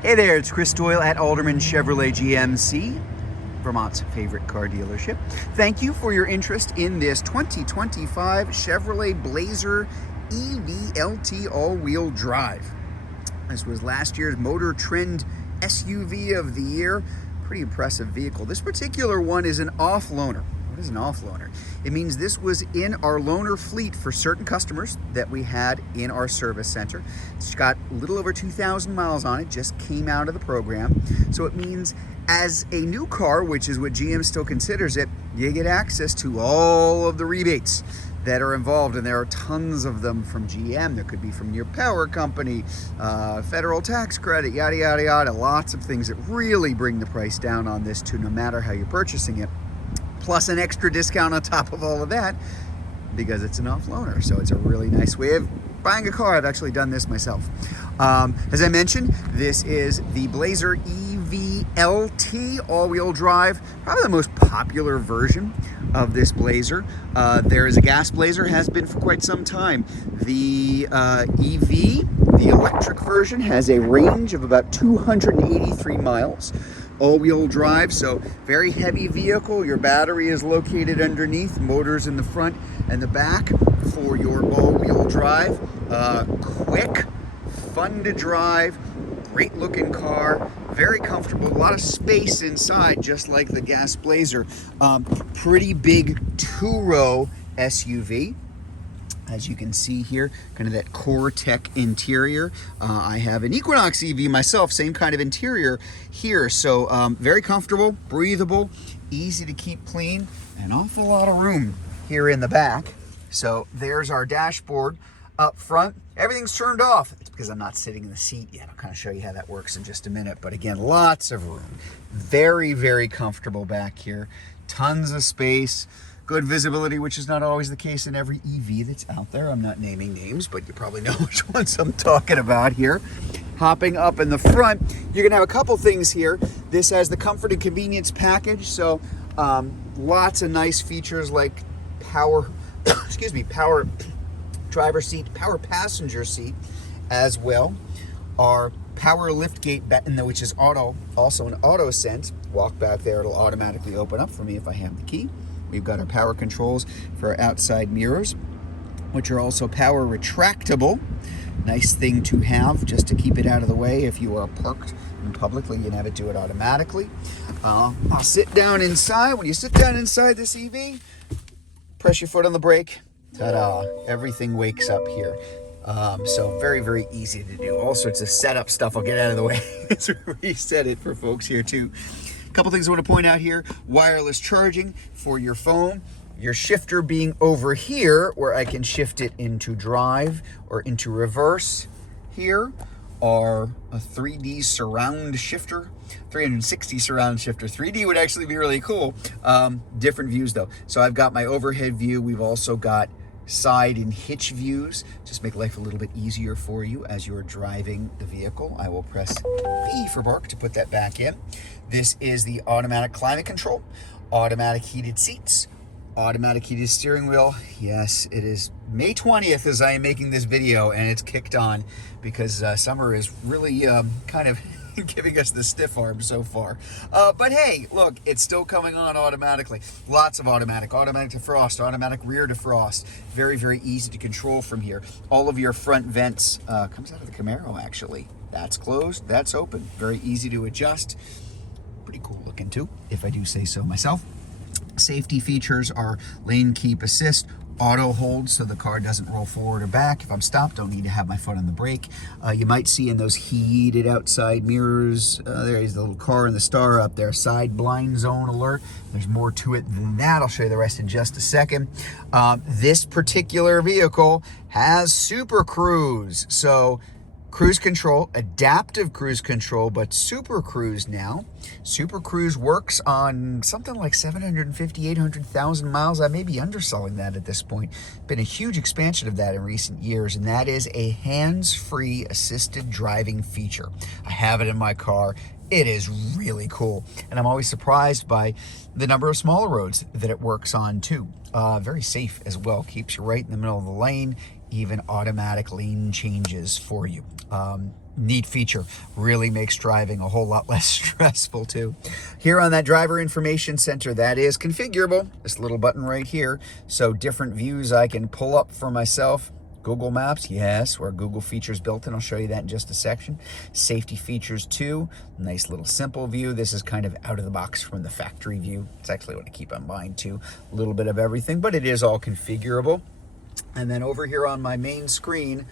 Hey there, it's Chris Doyle at Alderman Chevrolet GMC, Vermont's favorite car dealership. Thank you for your interest in this 2025 Chevrolet Blazer EV all-wheel drive. This was last year's Motor Trend SUV of the year. Pretty impressive vehicle. This particular one is an off-loaner. What is an off-loaner? It means this was in our loaner fleet for certain customers that we had in our service center. It's got a little over 2,000 miles on it, just came out of the program. So it means as a new car, which is what GM still considers it, you get access to all of the rebates that are involved, and there are tons of them from GM. There could be from your power company, federal tax credit, yada, yada, yada. Lots of things that really bring the price down on this too, no matter how you're purchasing it. Plus an extra discount on top of all of that because it's an off-loaner. So it's a really nice way of buying a car. I've actually done this myself. As I mentioned, this is the Blazer EV LT all-wheel drive, probably the most popular version of this Blazer. There is a gas Blazer, has been for quite some time. The EV, the electric version, has a range of about 283 miles. All-wheel drive, so very heavy vehicle. Your battery is located underneath, motors in the front and the back for your all-wheel drive. Quick, fun to drive, great looking car, very comfortable, a lot of space inside, just like the gas Blazer. Pretty big two-row SUV. As you can see here, kind of that core tech interior. I have an Equinox EV myself, same kind of interior here. So very comfortable, breathable, easy to keep clean, an awful lot of room here in the back. So there's our dashboard up front. Everything's turned off. It's because I'm not sitting in the seat yet. I'll kind of show you how that works in just a minute. But again, lots of room. Very, very comfortable back here. Tons of space. Good visibility, which is not always the case in every EV that's out there. I'm not naming names, but you probably know which ones I'm talking about here. Hopping up in the front, you're gonna have a couple things here. This has the comfort and convenience package, so lots of nice features like power, power driver seat, power passenger seat as well. Our power lift gate, which is also an auto sense. Walk back there, it'll automatically open up for me if I have the key. We've got our power controls for our outside mirrors, which are also power retractable. Nice thing to have just to keep it out of the way if you are parked in publicly. You can have it do it automatically. I'll sit down inside. When you sit down inside this EV, press your foot on the brake. Ta-da! Everything wakes up here. So very, very easy to do. All sorts of setup stuff. I'll get out of the way. Let's reset it for folks here too. Couple things I want to point out here. Wireless charging for your phone. Your shifter being over here where I can shift it into drive or into reverse. Here are a 3D surround shifter, 360 surround shifter. 3D would actually be really cool. Different views though. So I've got my overhead view. We've also got side and hitch views. Just make life a little bit easier for you as you're driving the vehicle. I will press B for bark to put that back in. This is the automatic climate control, automatic heated seats, automatic heated steering wheel. Yes, it is May 20th as I am making this video, and it's kicked on because summer is really kind of giving us the stiff arm so far. But hey, look, it's still coming on automatically. Lots of automatic defrost, automatic rear defrost. Very, very easy to control from here. All of your front vents, comes out of the Camaro actually. That's closed, that's open. Very easy to adjust. Pretty cool looking too, if I do say so myself. Safety features are lane keep assist, auto hold so the car doesn't roll forward or back. If I'm stopped, don't need to have my foot on the brake. You might see in those heated outside mirrors, there's the little car and the star up there, side blind zone alert. There's more to it than that. I'll show you the rest in just a second. This particular vehicle has Super Cruise. So cruise control, adaptive cruise control, but Super Cruise now. Super Cruise works on something like 750, 800,000 miles. I may be underselling that at this point. Been a huge expansion of that in recent years, and that is a hands-free assisted driving feature. I have it in my car. It is really cool, and I'm always surprised by the number of smaller roads that it works on too. Very safe as well, keeps you right in the middle of the lane, even automatic lane changes for you. Neat feature. Really makes driving a whole lot less stressful too. Here on that driver information center, that is configurable. This little button right here. So different views I can pull up for myself. Google Maps, yes, where Google features built in. I'll show you that in just a section. Safety features too. Nice little simple view. This is kind of out of the box from the factory view. It's actually what I keep on mind too. A little bit of everything, but it is all configurable. And then over here on my main screen,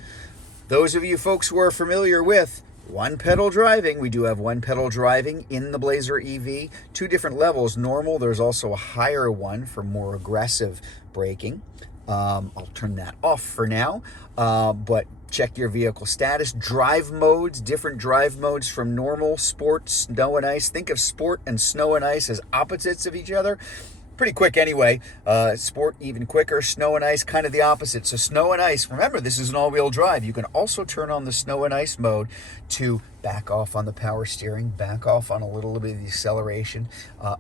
those of you folks who are familiar with one pedal driving, we do have one pedal driving in the Blazer EV, 2 different levels. Normal, there's also a higher one for more aggressive braking. I'll turn that off for now, but check your vehicle status. Drive modes, different drive modes from normal, sport, snow and ice. Think of sport and snow and ice as opposites of each other. Pretty quick anyway. Sport even quicker. Snow and ice kind of the opposite. So snow and ice, remember this is an all-wheel drive. You can also turn on the snow and ice mode to back off on the power steering, back off on a little bit of the acceleration,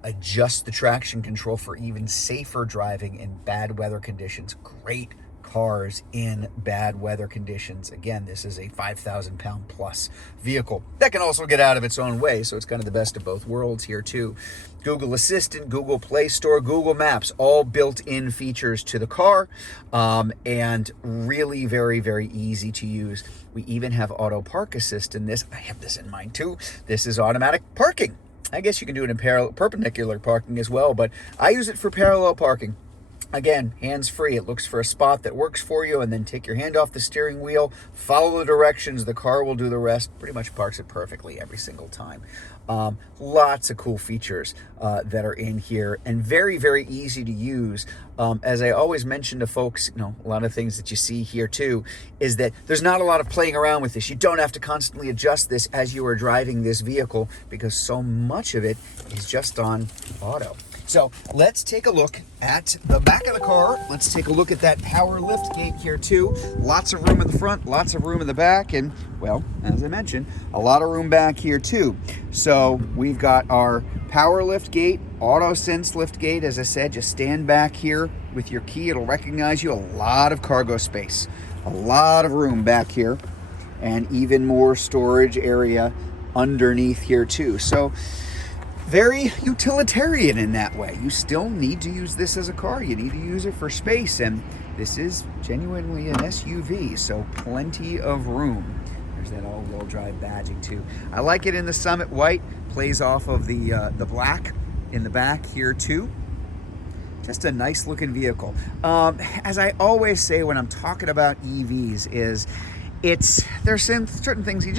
adjust the traction control for even safer driving in bad weather conditions. Great cars in bad weather conditions. Again, this is a 5,000 pound plus vehicle that can also get out of its own way. So it's kind of the best of both worlds here too. Google Assistant, Google Play Store, Google Maps, all built-in features to the car, and really very, very easy to use. We even have Auto Park Assist in this. I have this in mind too. This is automatic parking. I guess you can do it in perpendicular parking as well, but I use it for parallel parking. Again, hands-free. It looks for a spot that works for you, and then take your hand off the steering wheel, follow the directions, the car will do the rest. Pretty much parks it perfectly every single time. Lots of cool features that are in here, and very, very easy to use. As I always mention to folks, a lot of things that you see here too, is that there's not a lot of playing around with this. You don't have to constantly adjust this as you are driving this vehicle, because so much of it is just on auto. So let's take a look at the back of the car. Let's take a look at that power lift gate here too. Lots of room in the front, lots of room in the back, and well, as I mentioned, a lot of room back here too. So we've got our power lift gate, auto sense lift gate. As I said, just stand back here with your key. It'll recognize you. A lot of cargo space, a lot of room back here, and even more storage area underneath here too. So very utilitarian in that way. You still need to use this as a car. You need to use it for space, and this is genuinely an SUV, so plenty of room. There's that all-wheel drive badging too. I like it in the Summit White. Plays off of the black in the back here too. Just a nice looking vehicle. As I always say when I'm talking about EVs, is there's certain things I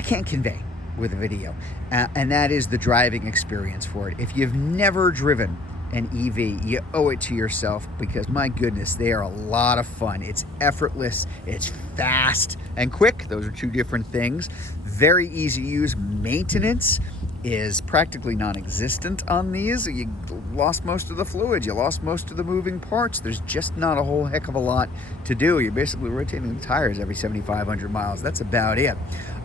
can't convey with a video, and that is the driving experience for it. If you've never driven an EV, you owe it to yourself, because my goodness, they are a lot of fun. It's effortless, it's fast and quick. Those are 2 different things. Very easy to use. Maintenance is practically non-existent on these. You lost most of the fluid, you lost most of the moving parts. There's just not a whole heck of a lot to do. You're basically rotating the tires every 7,500 miles. That's about it.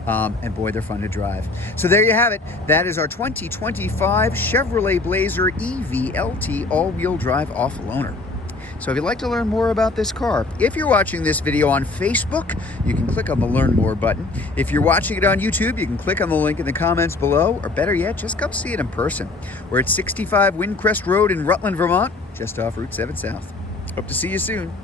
And boy, they're fun to drive. So there you have it. That is our 2025 Chevrolet Blazer EV LT all-wheel drive off-loaner. So if you'd like to learn more about this car, if you're watching this video on Facebook, you can click on the Learn More button. If you're watching it on YouTube, you can click on the link in the comments below, or better yet, just come see it in person. We're at 65 Windcrest Road in Rutland, Vermont, just off Route 7 South. Hope to see you soon.